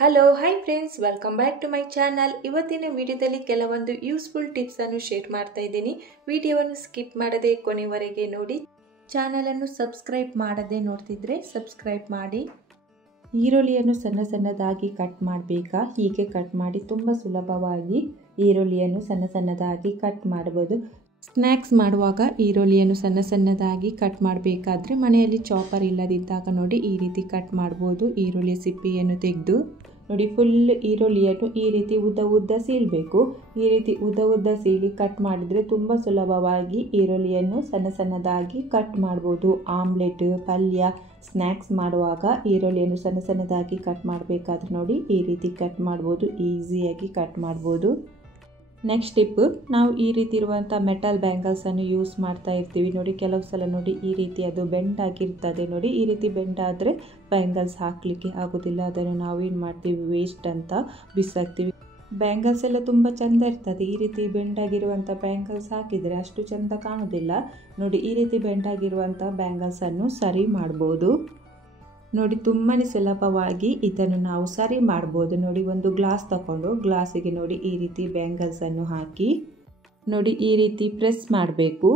Hello hi friends, welcome back to my channel. ಇವತ್ತಿನ ವಿಡಿಯೋದಲ್ಲಿ ಕೆಲವೊಂದು ಯೂಸ್ಫುಲ್ ಟಿಪ್ಸ್ ಅನ್ನು ಶೇರ್ ಮಾಡ್ತಾ ಇದ್ದೀನಿ. ವಿಡಿಯೋವನ್ನು ಸ್ಕಿಪ್ ಮಾಡದೆ ಕೊನೆವರೆಗೆ ನೋಡಿ. ಚಾನಲನ್ನು ಸಬ್ಸ್ಕ್ರೈಬ್ ಮಾಡದೆ ನೋಡ್ತಿದ್ರೆ ಸಬ್ಸ್ಕ್ರೈಬ್ ಮಾಡಿ. ಈರುಳ್ಳಿಯನ್ನು ಸಣ್ಣ ಸಣ್ಣದಾಗಿ ಕಟ್ ಮಾಡಬೇಕಾ? ಹೀಗೆ ಕಟ್ ಮಾಡಿ ತುಂಬ ಸುಲಭವಾಗಿ ಈರುಳ್ಳಿಯನ್ನು ಸಣ್ಣ ಸಣ್ಣದಾಗಿ ಕಟ್ ಮಾಡಬಹುದು. ಸ್ನ್ಯಾಕ್ಸ್ ಮಾಡುವಾಗ ಈರುಳ್ಳಿಯನ್ನು ಸಣ್ಣ ಸಣ್ಣದಾಗಿ ಕಟ್ ಮಾಡಬೇಕಾದ್ರೆ ಮನೆಯಲ್ಲಿ ಚಾಪರ್ ಇಲ್ಲದಿದ್ದಾಗ ನೋಡಿ ಈ ರೀತಿ ಕಟ್ ಮಾಡ್ಬೋದು. ಈರುಳ್ಳಿ ಸಿಪ್ಪೆಯನ್ನು ತೆಗೆದು ನೋಡಿ ಫುಲ್ ಈರುಳ್ಳಿಯನ್ನು ಈ ರೀತಿ ಉದ್ದ ಸೀಳಬೇಕು. ಈ ರೀತಿ ಉದ್ದ ಸೀಳಿ ಕಟ್ ಮಾಡಿದರೆ ತುಂಬ ಸುಲಭವಾಗಿ ಈರುಳ್ಳಿಯನ್ನು ಸಣ್ಣ ಸಣ್ಣದಾಗಿ ಕಟ್ ಮಾಡ್ಬೋದು. ಆಮ್ಲೆಟ್, ಪಲ್ಯ, ಸ್ನ್ಯಾಕ್ಸ್ ಮಾಡುವಾಗ ಈರುಳ್ಳಿಯನ್ನು ಸಣ್ಣ ಸಣ್ಣದಾಗಿ ಕಟ್ ಮಾಡಬೇಕಾದ್ರೆ ನೋಡಿ ಈ ರೀತಿ ಕಟ್ ಮಾಡ್ಬೋದು. ಈಸಿಯಾಗಿ ಕಟ್ ಮಾಡ್ಬೋದು. ನೆಕ್ಸ್ಟ್ ಟಿಪ್, ನಾವು ಈ ರೀತಿ ಇರುವಂಥ ಮೆಟಲ್ ಬ್ಯಾಂಗಲ್ಸನ್ನು ಯೂಸ್ ಮಾಡ್ತಾ ಇರ್ತೀವಿ ನೋಡಿ. ಕೆಲವು ಸಲ ನೋಡಿ ಈ ರೀತಿ ಅದು ಬೆಂಡ್ ಆಗಿರ್ತದೆ ನೋಡಿ. ಈ ರೀತಿ ಬೆಂಡ್ ಆದರೆ ಬ್ಯಾಂಗಲ್ಸ್ ಹಾಕಲಿಕ್ಕೆ ಆಗೋದಿಲ್ಲ. ಅದನ್ನು ನಾವೇನು ಮಾಡ್ತೀವಿ, ವೇಸ್ಟ್ ಅಂತ ಬಿಸಾಕ್ತೀವಿ. ಬ್ಯಾಂಗಲ್ಸ್ ಎಲ್ಲ ತುಂಬ ಚೆಂದ ಇರ್ತದೆ. ಈ ರೀತಿ ಬೆಂಡ್ ಆಗಿರುವಂಥ ಬ್ಯಾಂಗಲ್ಸ್ ಹಾಕಿದರೆ ಅಷ್ಟು ಚೆಂದ ಕಾಣೋದಿಲ್ಲ ನೋಡಿ. ಈ ರೀತಿ ಬೆಂಡ್ ಆಗಿರುವಂಥ ಬ್ಯಾಂಗಲ್ಸನ್ನು ಸರಿ ಮಾಡ್ಬೋದು ನೋಡಿ. ತುಂಬಾ ಸುಲಭವಾಗಿ ಇದನ್ನು ನಾವು ಸರಿ ಮಾಡ್ಬೋದು ನೋಡಿ. ಒಂದು ಗ್ಲಾಸ್ ತಗೊಂಡು ಗ್ಲಾಸಿಗೆ ನೋಡಿ ಈ ರೀತಿ ಬ್ಯಾಂಗಲ್ಸನ್ನು ಹಾಕಿ ನೋಡಿ ಈ ರೀತಿ ಪ್ರೆಸ್ ಮಾಡಬೇಕು.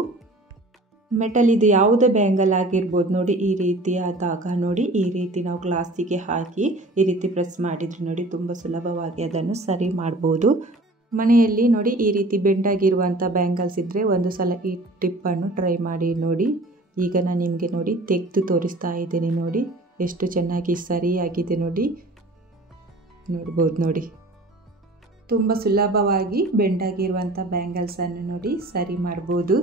ಮೆಟಲ್ ಇದು ಯಾವುದೇ ಬ್ಯಾಂಗಲ್ ಆಗಿರ್ಬೋದು ನೋಡಿ. ಈ ರೀತಿ ಆದಾಗ ನೋಡಿ ಈ ರೀತಿ ನಾವು ಗ್ಲಾಸಿಗೆ ಹಾಕಿ ಈ ರೀತಿ ಪ್ರೆಸ್ ಮಾಡಿದರೆ ನೋಡಿ ತುಂಬ ಸುಲಭವಾಗಿ ಅದನ್ನು ಸರಿ ಮಾಡ್ಬೋದು. ಮನೆಯಲ್ಲಿ ನೋಡಿ ಈ ರೀತಿ ಬೆಂಡಾಗಿರುವಂಥ ಬ್ಯಾಂಗಲ್ಸ್ ಇದ್ದರೆ ಒಂದು ಸಲ ಈ ಟಿಪ್ಪನ್ನು ಟ್ರೈ ಮಾಡಿ ನೋಡಿ. ಈಗ ನಾನು ನಿಮಗೆ ನೋಡಿ ತೆಗೆದು ತೋರಿಸ್ತಾ ಇದ್ದೇನೆ ನೋಡಿ. ಎಷ್ಟು ಚೆನ್ನಾಗಿ ಸರಿಯಾಗಿದೆ ನೋಡಿ, ನೋಡ್ಬೋದು ನೋಡಿ. ತುಂಬ ಸುಲಭವಾಗಿ ಬೆಂಡಾಗಿರುವಂಥ ಬ್ಯಾಂಗಲ್ಸನ್ನು ನೋಡಿ ಸರಿ ಮಾಡ್ಬೋದು.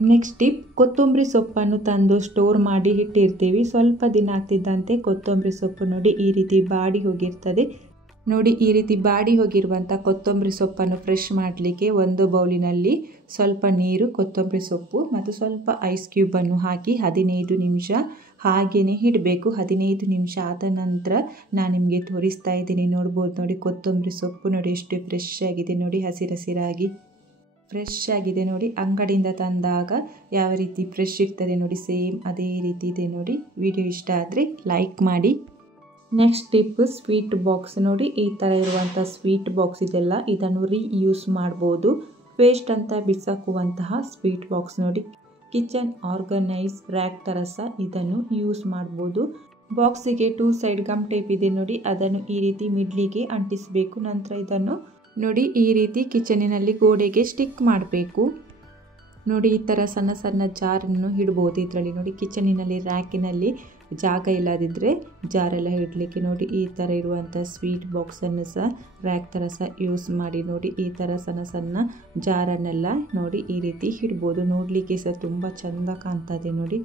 ನೆಕ್ಸ್ಟ್ ಟಿಪ್, ಕೊತ್ತಂಬರಿ ಸೊಪ್ಪನ್ನು ತಂದು ಸ್ಟೋರ್ ಮಾಡಿ ಇಟ್ಟಿರ್ತೀವಿ. ಸ್ವಲ್ಪ ದಿನ ಆಗ್ತಿದ್ದಂತೆ ಕೊತ್ತಂಬರಿ ಸೊಪ್ಪು ನೋಡಿ ಈ ರೀತಿ ಬಾಡಿ ಹೋಗಿರ್ತದೆ ನೋಡಿ. ಈ ರೀತಿ ಬಾಡಿ ಹೋಗಿರುವಂಥ ಕೊತ್ತಂಬರಿ ಸೊಪ್ಪನ್ನು ಫ್ರೆಶ್ ಮಾಡಲಿಕ್ಕೆ ಒಂದು ಬೌಲಿನಲ್ಲಿ ಸ್ವಲ್ಪ ನೀರು, ಕೊತ್ತಂಬರಿ ಸೊಪ್ಪು ಮತ್ತು ಸ್ವಲ್ಪ ಐಸ್ ಕ್ಯೂಬನ್ನು ಹಾಕಿ 15 ನಿಮಿಷ ಹಾಗೆಯೇ ಇಡಬೇಕು. 15 ನಿಮಿಷ ಆದ ನಂತರ ನಾನು ನಿಮಗೆ ತೋರಿಸ್ತಾ ಇದ್ದೀನಿ. ನೋಡ್ಬೋದು ನೋಡಿ ಕೊತ್ತಂಬರಿ ಸೊಪ್ಪು ನೋಡಿ ಎಷ್ಟು ಫ್ರೆಶ್ ಆಗಿದೆ ನೋಡಿ. ಹಸಿರಾಗಿ ಫ್ರೆಶ್ ಆಗಿದೆ ನೋಡಿ. ಅಂಗಡಿಯಿಂದ ತಂದಾಗ ಯಾವ ರೀತಿ ಫ್ರೆಶ್ ಇರ್ತದೆ ನೋಡಿ, ಸೇಮ್ ಅದೇ ರೀತಿ ಇದೆ ನೋಡಿ. ವಿಡಿಯೋ ಇಷ್ಟ ಆದರೆ ಲೈಕ್ ಮಾಡಿ. ನೆಕ್ಸ್ಟ್ ಟಿಪ್, ಸ್ವೀಟ್ ಬಾಕ್ಸ್ ನೋಡಿ. ಈ ಥರ ಇರುವಂಥ ಸ್ವೀಟ್ ಬಾಕ್ಸ್ ಇದೆಲ್ಲ ಇದನ್ನು ರೀಯೂಸ್ ಮಾಡ್ಬೋದು. ವೇಸ್ಟ್ ಅಂತ ಬಿಸಾಕುವಂತಹ ಸ್ವೀಟ್ ಬಾಕ್ಸ್ ನೋಡಿ. ಕಿಚನ್ ಆರ್ಗನೈಸ್ ರ್ಯಾಕ್ ಥರ ಸಹ ಇದನ್ನು ಯೂಸ್ ಮಾಡ್ಬೋದು. ಬಾಕ್ಸಿಗೆ 2 ಸೈಡ್ ಗಮ್ ಟೇಪ್ ಇದೆ ನೋಡಿ. ಅದನ್ನು ಈ ರೀತಿ ಮಿಡ್ಲಿಗೆ ಅಂಟಿಸಬೇಕು. ನಂತರ ಇದನ್ನು ನೋಡಿ ಈ ರೀತಿ ಕಿಚನಿನಲ್ಲಿ ಗೋಡೆಗೆ ಸ್ಟಿಕ್ ಮಾಡಬೇಕು ನೋಡಿ. ಈ ಥರ ಸಣ್ಣ ಸಣ್ಣ ಜಾರನ್ನು ಇಡ್ಬೋದು ಇದರಲ್ಲಿ ನೋಡಿ. ಕಿಚನಿನಲ್ಲಿ ರ್ಯಾಕಿನಲ್ಲಿ ಜಾಗ ಇಲ್ಲದಿದ್ದರೆ ಜಾರೆಲ್ಲ ಇಡಲಿಕ್ಕೆ ನೋಡಿ ಈ ಥರ ಇರುವಂಥ ಸ್ವೀಟ್ ಬಾಕ್ಸನ್ನು ಸಹ ರ್ಯಾಕ್ ಥರ ಸಹ ಯೂಸ್ ಮಾಡಿ ನೋಡಿ. ಈ ಥರ ಸಣ್ಣ ಸಣ್ಣ ಜಾರನ್ನೆಲ್ಲ ನೋಡಿ ಈ ರೀತಿ ಇಡ್ಬೋದು. ನೋಡಲಿಕ್ಕೆ ಸಹ ತುಂಬ ಚೆಂದ ಕಾಣ್ತದೆ ನೋಡಿ.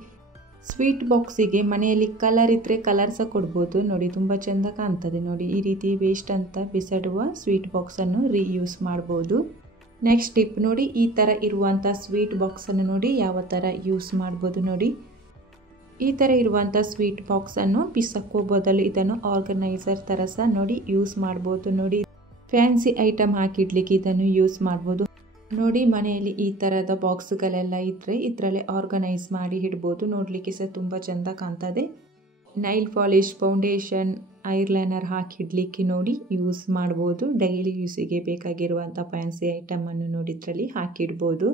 ಸ್ವೀಟ್ ಬಾಕ್ಸಿಗೆ ಮನೆಯಲ್ಲಿ ಕಲರ್ ಇದ್ದರೆ ಕಲರ್ ಸಹ ಕೊಡ್ಬೋದು ನೋಡಿ. ತುಂಬ ಚೆಂದ ಕಾಣ್ತದೆ ನೋಡಿ. ಈ ರೀತಿ ವೇಸ್ಟ್ ಅಂತ ಬಿಸಾಡುವ ಸ್ವೀಟ್ ಬಾಕ್ಸನ್ನು ರೀಯೂಸ್ ಮಾಡ್ಬೋದು. ನೆಕ್ಸ್ಟ್ ಟಿಪ್ ನೋಡಿ, ಈ ಥರ ಇರುವಂಥ ಸ್ವೀಟ್ ಬಾಕ್ಸನ್ನು ನೋಡಿ ಯಾವ ಥರ ಯೂಸ್ ಮಾಡ್ಬೋದು ನೋಡಿ. ಈ ಥರ ಇರುವಂಥ ಸ್ವೀಟ್ ಬಾಕ್ಸನ್ನು ಬಿಸಾಕೋ ಬದಲು ಇದನ್ನು ಆರ್ಗನೈಸರ್ ಥರ ಸಹ ನೋಡಿ ಯೂಸ್ ಮಾಡ್ಬೋದು ನೋಡಿ. ಫ್ಯಾನ್ಸಿ ಐಟಮ್ ಹಾಕಿಡ್ಲಿಕ್ಕೆ ಇದನ್ನು ಯೂಸ್ ಮಾಡ್ಬೋದು ನೋಡಿ. ಮನೆಯಲ್ಲಿ ಈ ಥರದ ಬಾಕ್ಸ್ಗಳೆಲ್ಲ ಇದ್ದರೆ ಇದರಲ್ಲೇ ಆರ್ಗನೈಸ್ ಮಾಡಿ ಇಡ್ಬೋದು. ನೋಡಲಿಕ್ಕೆ ಸಹ ತುಂಬ ಚೆಂದ ಕಾಣ್ತದೆ. ನೈಲ್ ಪಾಲಿಶ್, ಫೌಂಡೇಶನ್, ಐಲೈನರ್ ಹಾಕಿಡ್ಲಿಕ್ಕೆ ನೋಡಿ ಯೂಸ್ ಮಾಡ್ಬೋದು. ಡೈಲಿ ಯೂಸಿಗೆ ಬೇಕಾಗಿರುವಂಥ ಫ್ಯಾನ್ಸಿ ಐಟಮನ್ನು ನೋಡಿ ಇದರಲ್ಲಿ ಹಾಕಿಡ್ಬೋದು.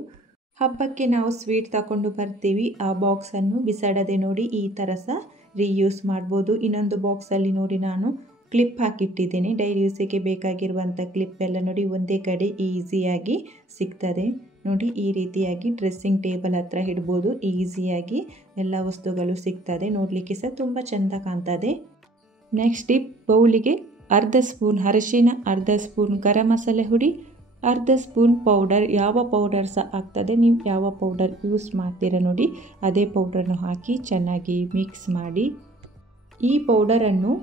ಹಬ್ಬಕ್ಕೆ ನಾವು ಸ್ವೀಟ್ ತಗೊಂಡು ಬರ್ತೀವಿ, ಆ ಬಾಕ್ಸನ್ನು ಬಿಸಾಡದೆ ನೋಡಿ ಈ ಥರ ಸಹ ರೀಯೂಸ್ ಮಾಡ್ಬೋದು. ಇನ್ನೊಂದು ಬಾಕ್ಸಲ್ಲಿ ನೋಡಿ ನಾನು ಕ್ಲಿಪ್ ಹಾಕಿಟ್ಟಿದ್ದೇನೆ. ಡೈಲಿ ಯೂಸಿಗೆ ಬೇಕಾಗಿರುವಂಥ ಕ್ಲಿಪ್ ಎಲ್ಲ ನೋಡಿ ಒಂದೇ ಕಡೆ ಈಸಿಯಾಗಿ ಸಿಗ್ತದೆ ನೋಡಿ. ಈ ರೀತಿಯಾಗಿ ಡ್ರೆಸ್ಸಿಂಗ್ ಟೇಬಲ್ ಹತ್ರ ಇಡ್ಬೋದು. ಈಸಿಯಾಗಿ ಎಲ್ಲ ವಸ್ತುಗಳು ಸಿಗ್ತದೆ. ನೋಡಲಿಕ್ಕೆ ಸಹ ತುಂಬ ಚೆಂದ ಕಾಣ್ತದೆ. ನೆಕ್ಸ್ಟ್ ಟಿಪ್, ಬೌಲಿಗೆ ಅರ್ಧ ಸ್ಪೂನ್ ಅರಿಶಿನ, ಅರ್ಧ ಸ್ಪೂನ್ ಗರಂ ಮಸಾಲೆ ಹುಡಿ, ಅರ್ಧ ಸ್ಪೂನ್ ಪೌಡರ್, ಯಾವ ಪೌಡರ್ ಸಹ ಆಗ್ತದೆ. ನೀವು ಯಾವ ಪೌಡರ್ ಯೂಸ್ ಮಾಡ್ತೀರ ನೋಡಿ ಅದೇ ಪೌಡರನ್ನು ಹಾಕಿ ಚೆನ್ನಾಗಿ ಮಿಕ್ಸ್ ಮಾಡಿ. ಈ ಪೌಡರನ್ನು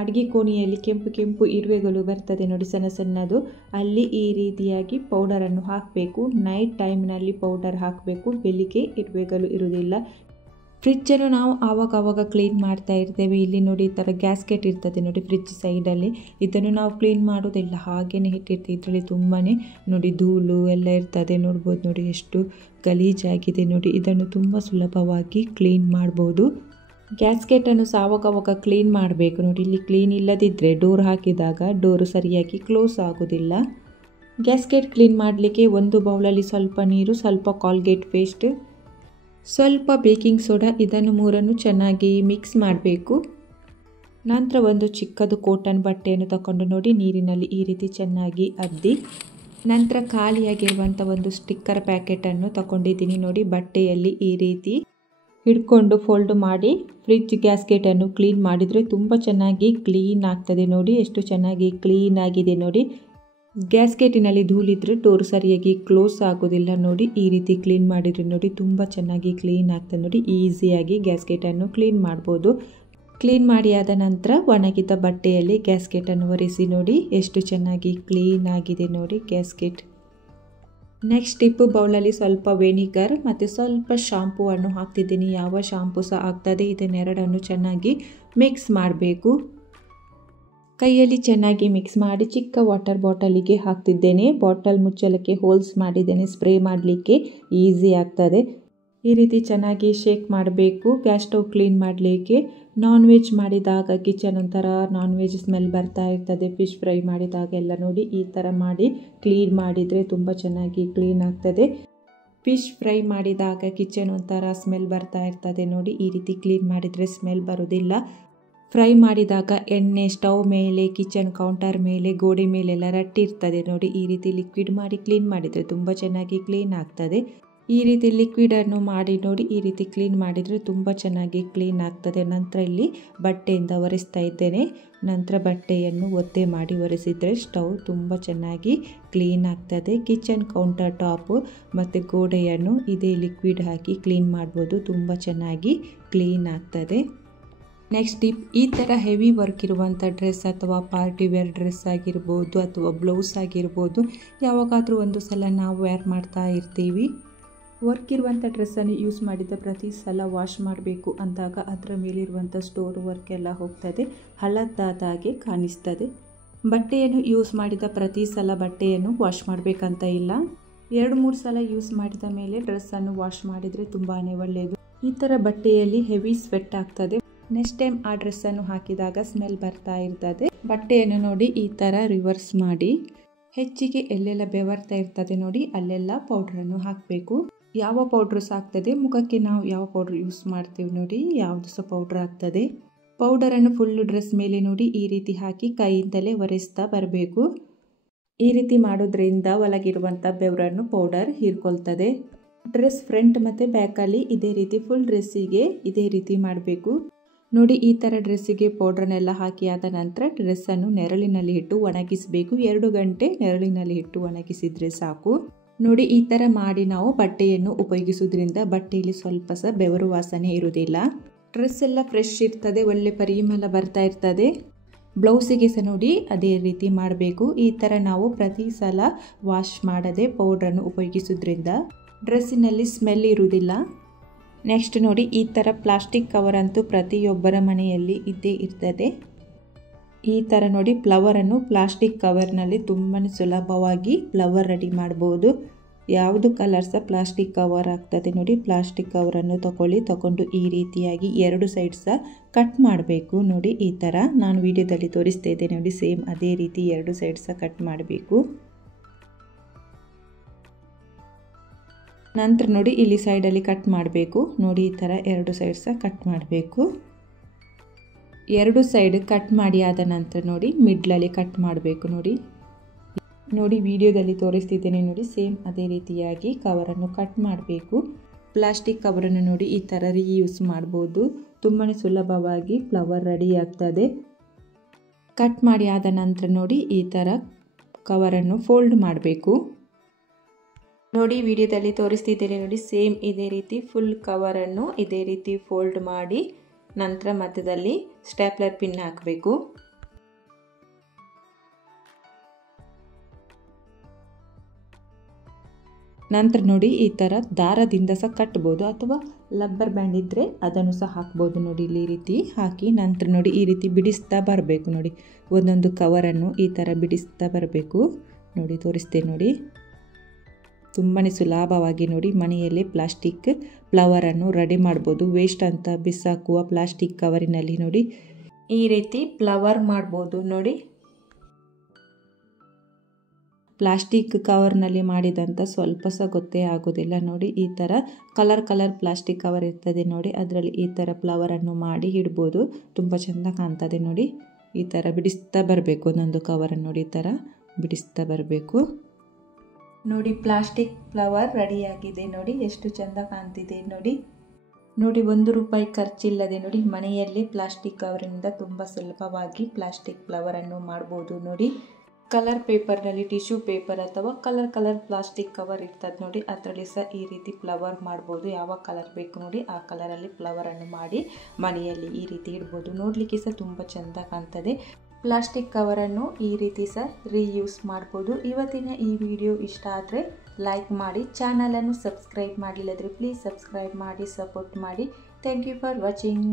ಅಡುಗೆ ಕೋಣೆಯಲ್ಲಿ ಕೆಂಪು ಇರುವೆಗಳು ಬರ್ತದೆ ನೋಡಿ ಸಣ್ಣ ಸಣ್ಣದು, ಅಲ್ಲಿ ಈ ರೀತಿಯಾಗಿ ಪೌಡರನ್ನು ಹಾಕಬೇಕು. ನೈಟ್ ಟೈಮ್ನಲ್ಲಿ ಪೌಡರ್ ಹಾಕಬೇಕು, ಬೆಳಿಗ್ಗೆ ಇರುವೆಗಳು ಇರುವುದಿಲ್ಲ. ಫ್ರಿಜ್ಜನ್ನು ನಾವು ಆವಾಗ ಕ್ಲೀನ್ ಮಾಡ್ತಾ ಇರ್ತೇವೆ. ಇಲ್ಲಿ ನೋಡಿ ಈ ಥರ ಗ್ಯಾಸ್ಕೆಟ್ ಇರ್ತದೆ ನೋಡಿ ಫ್ರಿಜ್ ಸೈಡಲ್ಲಿ. ಇದನ್ನು ನಾವು ಕ್ಲೀನ್ ಮಾಡೋದಿಲ್ಲ, ಹಾಗೇ ಇಟ್ಟಿರ್ತೀವಿ. ಇದರಲ್ಲಿ ತುಂಬಾ ನೋಡಿ ಧೂಳು ಎಲ್ಲ ಇರ್ತದೆ. ನೋಡ್ಬೋದು ನೋಡಿ ಎಷ್ಟು ಗಲೀಜಾಗಿದೆ ನೋಡಿ. ಇದನ್ನು ತುಂಬ ಸುಲಭವಾಗಿ ಕ್ಲೀನ್ ಮಾಡ್ಬೋದು. ಗ್ಯಾಸ್ಕೆಟನ್ನು ಸಹ ಆವಾಗ ಕ್ಲೀನ್ ಮಾಡಬೇಕು ನೋಡಿ. ಇಲ್ಲಿ ಕ್ಲೀನ್ ಇಲ್ಲದಿದ್ದರೆ ಡೋರ್ ಹಾಕಿದಾಗ ಡೋರು ಸರಿಯಾಗಿ ಕ್ಲೋಸ್ ಆಗೋದಿಲ್ಲ. ಗ್ಯಾಸ್ಕೆಟ್ ಕ್ಲೀನ್ ಮಾಡಲಿಕ್ಕೆ ಒಂದು ಬೌಲಲ್ಲಿ ಸ್ವಲ್ಪ ನೀರು, ಸ್ವಲ್ಪ ಕಾಲ್ಗೇಟ್ ಪೇಸ್ಟ್, ಸ್ವಲ್ಪ ಬೇಕಿಂಗ್ ಸೋಡಾ, ಇದನ್ನು ಮೂರನ್ನು ಚೆನ್ನಾಗಿ ಮಿಕ್ಸ್ ಮಾಡಬೇಕು. ನಂತರ ಒಂದು ಚಿಕ್ಕದು ಕಾಟನ್ ಬಟ್ಟೆಯನ್ನು ತಗೊಂಡು ನೋಡಿ ನೀರಿನಲ್ಲಿ ಈ ರೀತಿ ಚೆನ್ನಾಗಿ ಅದ್ದಿ, ನಂತರ ಖಾಲಿಯಾಗಿರುವಂಥ ಒಂದು ಸ್ಟಿಕ್ಕರ್ ಪ್ಯಾಕೆಟನ್ನು ತಗೊಂಡಿದ್ದೀನಿ ನೋಡಿ. ಬಟ್ಟೆಯಲ್ಲಿ ಈ ರೀತಿ ಹಿಡ್ಕೊಂಡು ಫೋಲ್ಡ್ ಮಾಡಿ ಫ್ರಿಡ್ಜ್ ಗ್ಯಾಸ್ಕೆಟನ್ನು ಕ್ಲೀನ್ ಮಾಡಿದರೆ ತುಂಬ ಚೆನ್ನಾಗಿ ಕ್ಲೀನ್ ಆಗ್ತದೆ ನೋಡಿ. ಎಷ್ಟು ಚೆನ್ನಾಗಿ ಕ್ಲೀನ್ ಆಗಿದೆ ನೋಡಿ. ಗ್ಯಾಸ್ಕೆಟಿನಲ್ಲಿ ಧೂಳಿದ್ರೆ ಡೋರ್ ಸರಿಯಾಗಿ ಕ್ಲೋಸ್ ಆಗೋದಿಲ್ಲ ನೋಡಿ. ಈ ರೀತಿ ಕ್ಲೀನ್ ಮಾಡಿದರೆ ನೋಡಿ ತುಂಬ ಚೆನ್ನಾಗಿ ಕ್ಲೀನ್ ಆಗ್ತದೆ ನೋಡಿ. ಈಸಿಯಾಗಿ ಗ್ಯಾಸ್ಕೆಟನ್ನು ಕ್ಲೀನ್ ಮಾಡ್ಬೋದು. ಕ್ಲೀನ್ ಮಾಡಿ ಆದ ನಂತರ ಒಣಗಿದ ಬಟ್ಟೆಯಲ್ಲಿ ಗ್ಯಾಸ್ಕೆಟನ್ನು ಒರೆಸಿ ನೋಡಿ ಎಷ್ಟು ಚೆನ್ನಾಗಿ ಕ್ಲೀನ್ ಆಗಿದೆ ನೋಡಿ ಗ್ಯಾಸ್ಕೆಟ್. ನೆಕ್ಸ್ಟ್ ಟಿಪ್ಪು, ಬೌಲಲ್ಲಿ ಸ್ವಲ್ಪ ವೆನಿಗರ್ ಮತ್ತು ಸ್ವಲ್ಪ ಶಾಂಪೂವನ್ನು ಹಾಕ್ತಿದ್ದೀನಿ. ಯಾವ ಶಾಂಪೂ ಸಹ ಆಗ್ತದೆ. ಇದನ್ನೆರಡನ್ನು ಚೆನ್ನಾಗಿ ಮಿಕ್ಸ್ ಮಾಡಬೇಕು. ಕೈಯಲ್ಲಿ ಚೆನ್ನಾಗಿ ಮಿಕ್ಸ್ ಮಾಡಿ ಚಿಕ್ಕ ವಾಟರ್ ಬಾಟಲಿಗೆ ಹಾಕ್ತಿದ್ದೇನೆ. ಬಾಟಲ್ ಮುಚ್ಚಳಕ್ಕೆ ಹೋಲ್ಸ್ ಮಾಡಿದ್ದೇನೆ ಸ್ಪ್ರೇ ಮಾಡಲಿಕ್ಕೆ ಈಸಿ ಆಗ್ತದೆ. ಈ ರೀತಿ ಚೆನ್ನಾಗಿ ಶೇಕ್ ಮಾಡಬೇಕು. ಗ್ಯಾಸ್ ಸ್ಟವ್ ಕ್ಲೀನ್ ಮಾಡಲಿಕ್ಕೆ ನಾನ್ ವೆಜ್ ಮಾಡಿದಾಗ ಕಿಚನ್ ಒಂಥರ ನಾನ್ ವೆಜ್ ಸ್ಮೆಲ್ ಬರ್ತಾ ಇರ್ತದೆ. ಫಿಶ್ ಫ್ರೈ ಮಾಡಿದಾಗ ಎಲ್ಲ ನೋಡಿ ಈ ಥರ ಮಾಡಿ ಕ್ಲೀನ್ ಮಾಡಿದರೆ ತುಂಬ ಚೆನ್ನಾಗಿ ಕ್ಲೀನ್ ಆಗ್ತದೆ. ಫಿಶ್ ಫ್ರೈ ಮಾಡಿದಾಗ ಕಿಚನ್ ಒಂಥರ ಸ್ಮೆಲ್ ಬರ್ತಾ ಇರ್ತದೆ ನೋಡಿ. ಈ ರೀತಿ ಕ್ಲೀನ್ ಮಾಡಿದರೆ ಸ್ಮೆಲ್ ಬರೋದಿಲ್ಲ. ಫ್ರೈ ಮಾಡಿದಾಗ ಎಣ್ಣೆ ಸ್ಟವ್ ಮೇಲೆ, ಕಿಚನ್ ಕೌಂಟರ್ ಮೇಲೆ, ಗೋಡೆ ಮೇಲೆಲ್ಲ ರಟ್ಟಿರ್ತದೆ ನೋಡಿ. ಈ ರೀತಿ ಲಿಕ್ವಿಡ್ ಮಾಡಿ ಕ್ಲೀನ್ ಮಾಡಿದರೆ ತುಂಬ ಚೆನ್ನಾಗಿ ಕ್ಲೀನ್ ಆಗ್ತದೆ. ಈ ರೀತಿ ಲಿಕ್ವಿಡನ್ನು ಮಾಡಿ ನೋಡಿ. ಈ ರೀತಿ ಕ್ಲೀನ್ ಮಾಡಿದರೆ ತುಂಬ ಚೆನ್ನಾಗಿ ಕ್ಲೀನ್ ಆಗ್ತದೆ. ನಂತರ ಇಲ್ಲಿ ಬಟ್ಟೆಯಿಂದ ಒರೆಸ್ತಾ ಇದ್ದೇನೆ. ನಂತರ ಬಟ್ಟೆಯನ್ನು ಒದ್ದೆ ಮಾಡಿ ಒರೆಸಿದರೆ ಸ್ಟವ್ ತುಂಬ ಚೆನ್ನಾಗಿ ಕ್ಲೀನ್ ಆಗ್ತದೆ. ಕಿಚನ್ ಕೌಂಟರ್ ಟಾಪು ಮತ್ತು ಗೋಡೆಯನ್ನು ಇದೇ ಲಿಕ್ವಿಡ್ ಹಾಕಿ ಕ್ಲೀನ್ ಮಾಡ್ಬೋದು. ತುಂಬ ಚೆನ್ನಾಗಿ ಕ್ಲೀನ್ ಆಗ್ತದೆ. ನೆಕ್ಸ್ಟ್ ಟಿಪ್, ಈ ಥರ ಹೆವಿ ವರ್ಕ್ ಇರುವಂಥ ಡ್ರೆಸ್ ಅಥವಾ ಪಾರ್ಟಿ ವೇರ್ ಡ್ರೆಸ್ ಆಗಿರ್ಬೋದು ಅಥವಾ ಬ್ಲೌಸ್ ಆಗಿರ್ಬೋದು, ಯಾವಾಗಾದರೂ ಒಂದು ಸಲ ನಾವು ವೇರ್ ಮಾಡ್ತಾ ಇರ್ತೀವಿ. ವರ್ಕ್ ಇರುವಂಥ ಡ್ರೆಸ್ಸನ್ನು ಯೂಸ್ ಮಾಡಿದ ಪ್ರತಿ ಸಲ ವಾಶ್ ಮಾಡಬೇಕು ಅಂದಾಗ ಅದರ ಮೇಲಿರುವಂಥ ಸ್ಟೋರ್ ವರ್ಕ್ ಎಲ್ಲ ಹೋಗ್ತದೆ, ಹಳತ್ತಾದಾಗೆ ಕಾಣಿಸ್ತದೆ. ಬಟ್ಟೆಯನ್ನು ಯೂಸ್ ಮಾಡಿದ ಪ್ರತಿ ಸಲ ಬಟ್ಟೆಯನ್ನು ವಾಶ್ ಮಾಡಬೇಕಂತ ಇಲ್ಲ. 2-3 ಸಲ ಯೂಸ್ ಮಾಡಿದ ಮೇಲೆ ಡ್ರೆಸ್ಸನ್ನು ವಾಶ್ ಮಾಡಿದರೆ ತುಂಬಾ ಒಳ್ಳೆಯದು. ಈ ಥರ ಬಟ್ಟೆಯಲ್ಲಿ ಹೆವಿ ಸ್ವೆಟ್ ಆಗ್ತದೆ. ನೆಕ್ಸ್ಟ್ ಟೈಮ್ ಆ ಡ್ರೆಸ್ಸನ್ನು ಹಾಕಿದಾಗ ಸ್ಮೆಲ್ ಬರ್ತಾ ಇರ್ತದೆ. ಬಟ್ಟೆಯನ್ನು ನೋಡಿ ಈ ಥರ ರಿವರ್ಸ್ ಮಾಡಿ ಹೆಚ್ಚಿಗೆ ಎಲ್ಲೆಲ್ಲ ಬೆವರ್ತಾ ಇರ್ತದೆ ನೋಡಿ ಅಲ್ಲೆಲ್ಲ ಪೌಡ್ರನ್ನು ಹಾಕಬೇಕು. ಯಾವ ಪೌಡ್ರು ಸಹ ಆಗ್ತದೆ. ಮುಖಕ್ಕೆ ನಾವು ಯಾವ ಪೌಡ್ರ್ ಯೂಸ್ ಮಾಡ್ತೀವಿ ನೋಡಿ ಯಾವುದು ಸಹ ಪೌಡ್ರ್ ಆಗ್ತದೆ. ಪೌಡರನ್ನು ಫುಲ್ಲು ಡ್ರೆಸ್ ಮೇಲೆ ನೋಡಿ ಈ ರೀತಿ ಹಾಕಿ ಕೈಯಿಂದಲೇ ಒರೆಸ್ತಾ ಬರಬೇಕು. ಈ ರೀತಿ ಮಾಡೋದ್ರಿಂದ ಒಳಗಿರುವಂಥ ಬೆವರನ್ನು ಪೌಡರ್ ಹೀರ್ಕೊಳ್ತದೆ. ಡ್ರೆಸ್ ಫ್ರಂಟ್ ಮತ್ತು ಬ್ಯಾಕಲ್ಲಿ ಇದೇ ರೀತಿ ಫುಲ್ ಡ್ರೆಸ್ಸಿಗೆ ಇದೇ ರೀತಿ ಮಾಡಬೇಕು ನೋಡಿ. ಈ ಥರ ಡ್ರೆಸ್ಸಿಗೆ ಪೌಡ್ರನ್ನೆಲ್ಲ ಹಾಕಿ ಆದ ನಂತರ ಡ್ರೆಸ್ಸನ್ನು ನೆರಳಿನಲ್ಲಿ ಇಟ್ಟು ಒಣಗಿಸಬೇಕು. 2 ಗಂಟೆ ನೆರಳಿನಲ್ಲಿ ಇಟ್ಟು ಒಣಗಿಸಿದರೆ ಸಾಕು ನೋಡಿ. ಈ ಥರ ಮಾಡಿ ನಾವು ಬಟ್ಟೆಯನ್ನು ಉಪಯೋಗಿಸೋದ್ರಿಂದ ಬಟ್ಟೆಯಲ್ಲಿ ಸ್ವಲ್ಪ ಸಹ ಬೆವರು ವಾಸನೆ ಇರುವುದಿಲ್ಲ. ಡ್ರೆಸ್ ಎಲ್ಲ ಫ್ರೆಶ್ ಇರ್ತದೆ, ಒಳ್ಳೆ ಪರಿಮಳ ಬರ್ತಾ ಇರ್ತದೆ. ಬ್ಲೌಸಿಗೆ ಸಹ ನೋಡಿ ಅದೇ ರೀತಿ ಮಾಡಬೇಕು. ಈ ಥರ ನಾವು ಪ್ರತಿ ಸಲ ವಾಶ್ ಮಾಡದೆ ಪೌಡ್ರನ್ನು ಉಪಯೋಗಿಸೋದ್ರಿಂದ ಡ್ರೆಸ್ಸಿನಲ್ಲಿ ಸ್ಮೆಲ್ ಇರುವುದಿಲ್ಲ. ನೆಕ್ಸ್ಟ್ ನೋಡಿ ಈ ಥರ ಪ್ಲಾಸ್ಟಿಕ್ ಕವರ್ ಅಂತೂ ಪ್ರತಿಯೊಬ್ಬರ ಮನೆಯಲ್ಲಿ ಇದ್ದೇ ಇರ್ತದೆ. ಈ ಥರ ನೋಡಿ ಫ್ಲವರನ್ನು ಪ್ಲಾಸ್ಟಿಕ್ ಕವರ್ನಲ್ಲಿ ತುಂಬಾ ಸುಲಭವಾಗಿ ಫ್ಲವರ್ ರೆಡಿ ಮಾಡ್ಬೋದು. ಯಾವುದು ಕಲರ್ ಸಹ ಪ್ಲಾಸ್ಟಿಕ್ ಕವರ್ ಆಗ್ತದೆ ನೋಡಿ. ಪ್ಲಾಸ್ಟಿಕ್ ಕವರನ್ನು ತಗೊಂಡು ಈ ರೀತಿಯಾಗಿ 2 ಸೈಡ್ ಸಹ ಕಟ್ ಮಾಡಬೇಕು ನೋಡಿ. ಈ ಥರ ನಾನು ವಿಡಿಯೋದಲ್ಲಿ ತೋರಿಸ್ತಾ ಇದ್ದೇನೆ ನೋಡಿ. ಸೇಮ್ ಅದೇ ರೀತಿ 2 ಸೈಡ್ ಸಹ ಕಟ್ ಮಾಡಬೇಕು. ನಂತರ ನೋಡಿ ಇಲ್ಲಿ ಸೈಡಲ್ಲಿ ಕಟ್ ಮಾಡಬೇಕು ನೋಡಿ. ಈ ಥರ 2 ಸೈಡ್ ಸಹ ಕಟ್ ಮಾಡಬೇಕು. 2 ಸೈಡ್ ಕಟ್ ಮಾಡಿ ಆದ ನಂತರ ನೋಡಿ ಮಿಡ್ಲಲ್ಲಿ ಕಟ್ ಮಾಡಬೇಕು ನೋಡಿ. ವಿಡಿಯೋದಲ್ಲಿ ತೋರಿಸ್ತಿದ್ದೇನೆ ನೋಡಿ. ಸೇಮ್ ಅದೇ ರೀತಿಯಾಗಿ ಕವರನ್ನು ಕಟ್ ಮಾಡಬೇಕು. ಪ್ಲಾಸ್ಟಿಕ್ ಕವರನ್ನು ನೋಡಿ ಈ ಥರ ರೀಯೂಸ್ ಮಾಡ್ಬೋದು. ತುಂಬಾ ಸುಲಭವಾಗಿ ಫ್ಲವರ್ ರೆಡಿ ಆಗ್ತದೆ. ಕಟ್ ಮಾಡಿ ಆದ ನಂತರ ನೋಡಿ ಈ ಥರ ಕವರನ್ನು ಫೋಲ್ಡ್ ಮಾಡಬೇಕು ನೋಡಿ. ವಿಡಿಯೋದಲ್ಲಿ ತೋರಿಸ್ತಿದ್ದೇನೆ ನೋಡಿ. ಸೇಮ್ ಇದೇ ರೀತಿ ಫುಲ್ ಕವರನ್ನು ಇದೇ ರೀತಿ ಫೋಲ್ಡ್ ಮಾಡಿ ನಂತರ ಮಧ್ಯದಲ್ಲಿ ಸ್ಟ್ಯಾಪ್ಲರ್ ಪಿನ್ ಹಾಕಬೇಕು. ನಂತರ ನೋಡಿ ಈ ಥರ ದಾರದಿಂದ ಸಹ ಕಟ್ಬೋದು ಅಥವಾ ಲಬ್ಬರ್ ಬ್ಯಾಂಡ್ ಇದ್ದರೆ ಅದನ್ನು ಸಹ ಹಾಕ್ಬೋದು ನೋಡಿ. ಇಲ್ಲಿ ಈ ರೀತಿ ಹಾಕಿ ನಂತರ ನೋಡಿ ಈ ರೀತಿ ಬಿಡಿಸ್ತಾ ಬರಬೇಕು ನೋಡಿ. ಒಂದೊಂದು ಕವರನ್ನು ಈ ಥರ ಬಿಡಿಸ್ತಾ ಬರಬೇಕು ನೋಡಿ. ತೋರಿಸ್ತೇನೆ ನೋಡಿ. ತುಂಬಾ ಸುಲಭವಾಗಿ ನೋಡಿ ಮನೆಯಲ್ಲಿ ಪ್ಲಾಸ್ಟಿಕ್ ಫ್ಲವರನ್ನು ರೆಡಿ ಮಾಡ್ಬೋದು. ವೇಸ್ಟ್ ಅಂತ ಬಿಸಾಕುವ ಪ್ಲಾಸ್ಟಿಕ್ ಕವರಿನಲ್ಲಿ ನೋಡಿ ಈ ರೀತಿ ಫ್ಲವರ್ ಮಾಡ್ಬೋದು. ನೋಡಿ ಪ್ಲಾಸ್ಟಿಕ್ ಕವರ್ನಲ್ಲಿ ಮಾಡಿದಂಥ ಸ್ವಲ್ಪ ಸಹ ಗೊತ್ತೇ ಆಗೋದಿಲ್ಲ. ನೋಡಿ ಈ ಥರ ಕಲರ್ ಪ್ಲಾಸ್ಟಿಕ್ ಕವರ್ ಇರ್ತದೆ ನೋಡಿ, ಅದರಲ್ಲಿ ಈ ಥರ ಫ್ಲವರನ್ನು ಮಾಡಿ ಇಡ್ಬೋದು. ತುಂಬ ಚೆಂದ ಕಾಣ್ತದೆ ನೋಡಿ. ಈ ಥರ ಬಿಡಿಸ್ತಾ ಬರಬೇಕು, ಒಂದೊಂದು ಕವರನ್ನು ನೋಡಿ ಈ ಥರ ಬಿಡಿಸ್ತಾ ಬರಬೇಕು. ನೋಡಿ ಪ್ಲಾಸ್ಟಿಕ್ ಫ್ಲವರ್ ರೆಡಿಯಾಗಿದೆ. ನೋಡಿ ಎಷ್ಟು ಚೆಂದ ಕಾಣ್ತಿದೆ ನೋಡಿ. ನೋಡಿ ₹1 ಖರ್ಚಿಲ್ಲದೆ ನೋಡಿ ಮನೆಯಲ್ಲಿ ಪ್ಲಾಸ್ಟಿಕ್ ಕವರಿಂದ ತುಂಬ ಸುಲಭವಾಗಿ ಪ್ಲಾಸ್ಟಿಕ್ ಫ್ಲವರನ್ನು ಮಾಡ್ಬೋದು. ನೋಡಿ ಕಲರ್ ಪೇಪರ್ನಲ್ಲಿ ಟಿಶ್ಯೂ ಪೇಪರ್ ಅಥವಾ ಕಲರ್ ಪ್ಲಾಸ್ಟಿಕ್ ಕವರ್ ಇರ್ತದೆ ನೋಡಿ, ಅದರಲ್ಲಿ ಸಹ ಈ ರೀತಿ ಫ್ಲವರ್ ಮಾಡ್ಬೋದು. ಯಾವ ಕಲರ್ ಬೇಕು ನೋಡಿ ಆ ಕಲರಲ್ಲಿ ಫ್ಲವರನ್ನು ಮಾಡಿ ಮನೆಯಲ್ಲಿ ಈ ರೀತಿ ಇಡ್ಬೋದು. ನೋಡಲಿಕ್ಕೆ ಸಹ ತುಂಬ ಚೆಂದ ಕಾಣ್ತದೆ. ಪ್ಲಾಸ್ಟಿಕ್ ಕವರನ್ನು ಈ ರೀತಿ ಸಹ ರೀಯೂಸ್ ಮಾಡ್ಬೋದು. ಇವತ್ತಿನ ಈ ವಿಡಿಯೋ ಇಷ್ಟ ಆದರೆ ಲೈಕ್ ಮಾಡಿ, ಚಾನಲನ್ನು ಸಬ್ಸ್ಕ್ರೈಬ್ ಮಾಡಿಲ್ಲದ್ರೆ ಪ್ಲೀಸ್ ಸಬ್ಸ್ಕ್ರೈಬ್ ಮಾಡಿ, ಸಪೋರ್ಟ್ ಮಾಡಿ. Thank you for watching.